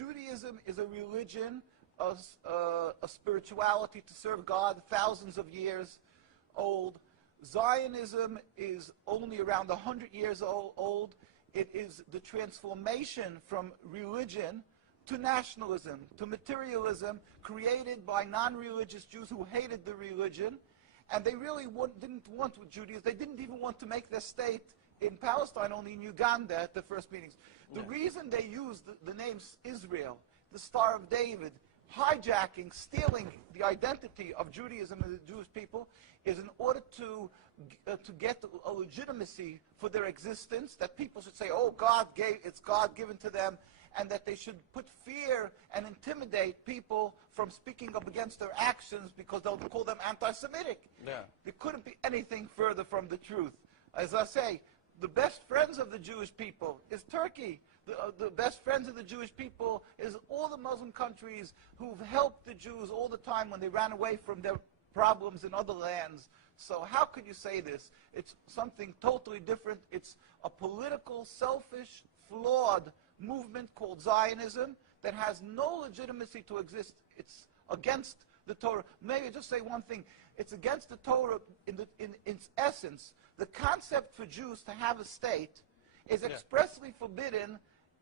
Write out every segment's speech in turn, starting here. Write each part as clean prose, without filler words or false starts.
Judaism is a religion, a spirituality to serve God, thousands of years old. Zionism is only around 100 years old. It is the transformation from religion to nationalism, to materialism, created by non-religious Jews who hated the religion. And they really didn't want Judaism. They didn't even want to make their state in Palestine, only in Uganda at the first meetings. The reason they used the name Israel, the Star of David, hijacking, stealing the identity of Judaism and the Jewish people, is in order to get a legitimacy for their existence, that people should say, oh, it's God given to them, and that they should put fear and intimidate people from speaking up against their actions because they'll call them anti-Semitic. Yeah. There couldn't be anything further from the truth. As I say, the best friends of the Jewish people is Turkey. The best friends of the Jewish people is all the Muslim countries who've helped the Jews all the time when they ran away from their problems in other lands. So how could you say this? It's something totally different. It's a political, selfish, flawed movement called Zionism that has no legitimacy to exist. It's against the Torah. Maybe just say one thing. It's against the Torah in its essence. The concept for Jews to have a state is expressly forbidden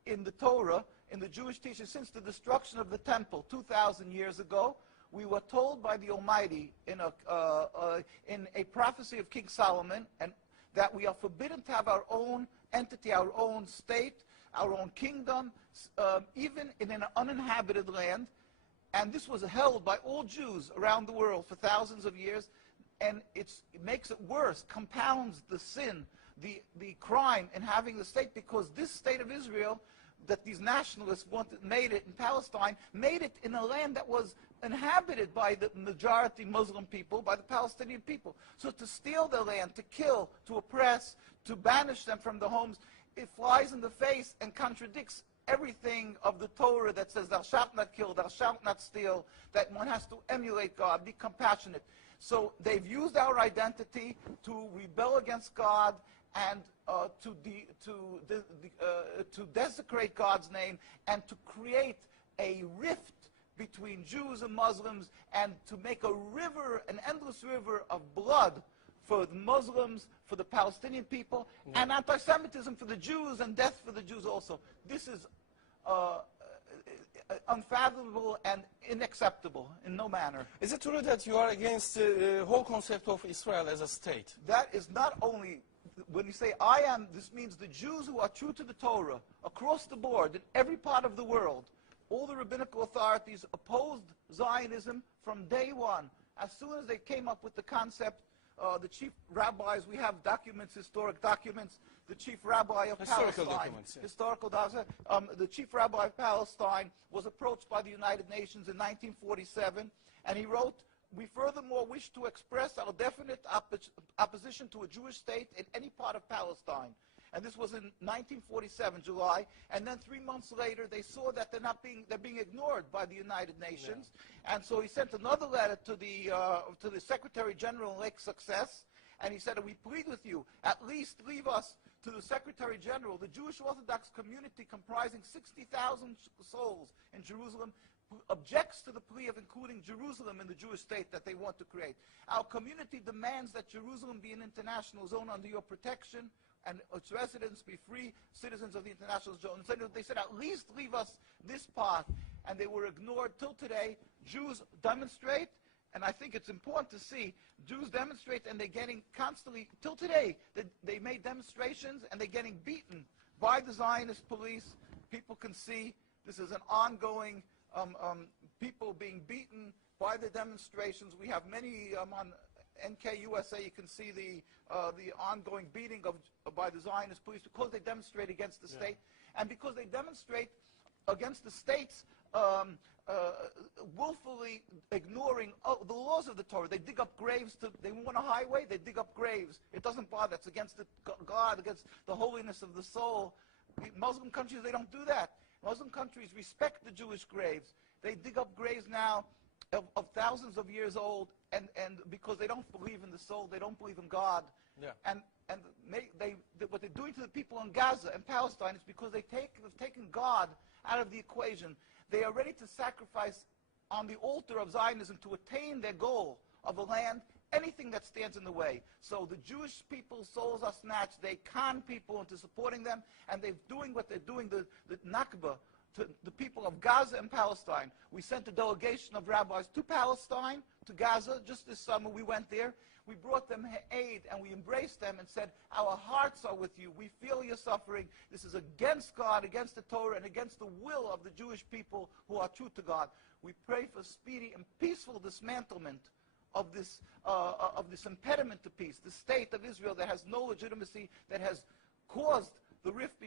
in the Torah, in the Jewish teaching, since the destruction of the temple 2,000 years ago. We were told by the Almighty in a prophecy of King Solomon, and that we are forbidden to have our own entity, our own state, our own kingdom, even in an uninhabited land. And this was held by all Jews around the world for thousands of years. And it makes it worse, compounds the sin, the crime in having the state, because this state of Israel that these nationalists made it in Palestine, made it in a land that was inhabited by the majority Muslim people, by the Palestinian people. So to steal their land, to kill, to oppress, to banish them from the homes, it flies in the face and contradicts everything of the Torah that says thou shalt not kill, thou shalt not steal, that one has to emulate God, be compassionate. So they've used our identity to rebel against God and to desecrate God's name, and to create a rift between Jews and Muslims, and to make a river, an endless river of blood for the Muslims, for the Palestinian people, and anti-Semitism for the Jews, and death for the Jews also. This is unfathomable and unacceptable in no manner. Is it true that you are against the whole concept of Israel as a state? That is not only, when you say I am, this means the Jews who are true to the Torah, across the board, in every part of the world. All the rabbinical authorities opposed Zionism from day one. As soon as they came up with the concept, the chief rabbis, we have documents, historic documents, the chief rabbi of Historical Palestine, documents, yes. historical documents, the chief rabbi of Palestine was approached by the United Nations in 1947, and he wrote, "We furthermore wish to express our definite opposition to a Jewish state in any part of Palestine." And this was in 1947, July. And then 3 months later, they saw that they're being ignored by the United Nations. Yeah. And so he sent another letter to the Secretary General in Lake Success, and he said, "We plead with you, at least leave us to the Secretary General. The Jewish Orthodox community, comprising 60,000 souls in Jerusalem, objects to the plea of including Jerusalem in the Jewish state that they want to create. Our community demands that Jerusalem be an international zone under your protection, and its residents be free citizens of the international zone." So they said, at least leave us this part. And they were ignored till today. Jews demonstrate, and I think it's important to see, Jews demonstrate, and they're getting constantly, till today, they made demonstrations, and they're getting beaten by the Zionist police. People can see this is an ongoing, people being beaten by the demonstrations. We have many on NKUSA, you can see the ongoing beating by the Zionist police because they demonstrate against the state, and because they demonstrate against the states willfully ignoring the laws of the Torah. They dig up graves. They want a highway, they dig up graves. It doesn't bother. It's against God, against the holiness of the soul. Muslim countries, they don't do that. Muslim countries respect the Jewish graves. They dig up graves now of thousands of years old, and because they don't believe in the soul, they don't believe in God. Yeah. And and what they're doing to the people in Gaza and Palestine is because they've taken God out of the equation. They are ready to sacrifice on the altar of Zionism to attain their goal of a land, anything that stands in the way. So the Jewish people's souls are snatched. They con people into supporting them, and they're doing what they're doing, the Nakba, to the people of Gaza and Palestine. We sent a delegation of rabbis to Palestine, to Gaza. Just this summer we went there. We brought them aid, and we embraced them and said, our hearts are with you. We feel your suffering. This is against God, against the Torah, and against the will of the Jewish people who are true to God. We pray for speedy and peaceful dismantlement of this impediment to peace, the state of Israel that has no legitimacy, that has caused the rift